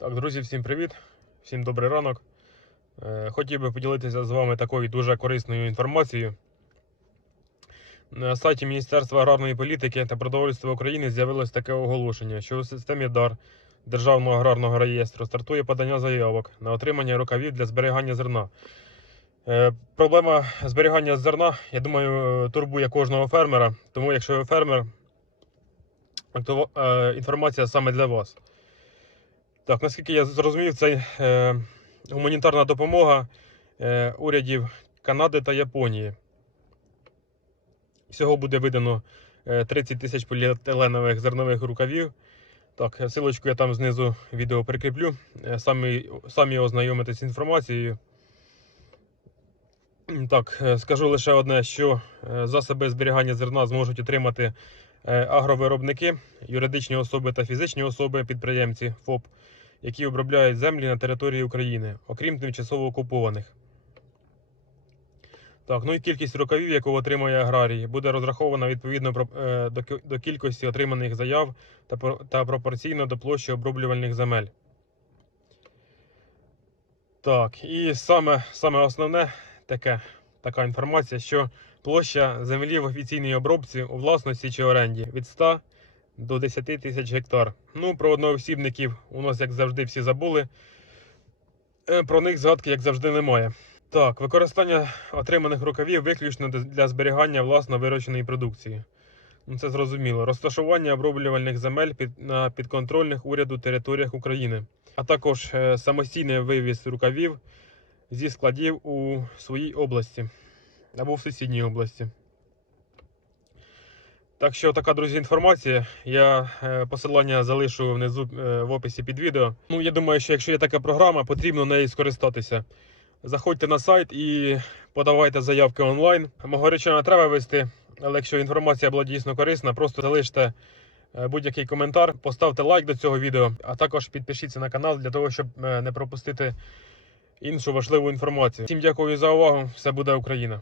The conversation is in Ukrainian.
Так, друзі, всім привіт, всім добрий ранок. Е, Хотів би поділитися з вами такою дуже корисною інформацією. На сайті Міністерства аграрної політики та продовольства України з'явилось таке оголошення, що у системі ДАР Державного аграрного реєстру стартує подання заявок на отримання рукавів для зберігання зерна. Е, Проблема зберігання зерна, я думаю, турбує кожного фермера. Тому, якщо ви фермер, то е, інформація саме для вас. Так, наскільки я зрозумів, це е, гуманітарна допомога е, урядів Канади та Японії. Всього буде видано е, 30 тисяч поліетиленових зернових рукавів. Так, е, силочку я там знизу відео прикріплю. Е, самі, самі ознайомитесь з інформацією. Так, е, скажу лише одне, що е, засоби зберігання зерна зможуть отримати е, агровиробники, юридичні особи та фізичні особи, підприємці ФОП, які обробляють землі на території України, окрім тимчасово окупованих. Так, ну і кількість рукавів, яку отримає аграрій, буде розрахована відповідно е, до кількості отриманих заяв та пропорційно до площі оброблювальних земель. Так, і саме, саме основне таке, така інформація, що площа землі в офіційній обробці у власності чи оренді від 100 до 10 тисяч гектар. Ну, про одноосібників у нас, як завжди, всі забули. Е, Про них згадки, як завжди, немає. Так, використання отриманих рукавів виключно для зберігання власно вирощеної продукції. Ну, це зрозуміло. Розташування оброблювальних земель під, на підконтрольних уряду територіях України, а також е, самостійний вивіз рукавів зі складів у своїй області або в сусідній області. Так що така, друзі, інформація. Я е, посилання залишу внизу е, в описі під відео. Ну, я думаю, що якщо є така програма, потрібно нею скористатися. Заходьте на сайт і подавайте заявки онлайн. Мого речі не треба вести, але якщо інформація була дійсно корисна, просто залиште е, будь-який коментар, поставте лайк до цього відео, а також підпишіться на канал для того, щоб не пропустити іншу важливу інформацію. Всім дякую за увагу. Все буде Україна!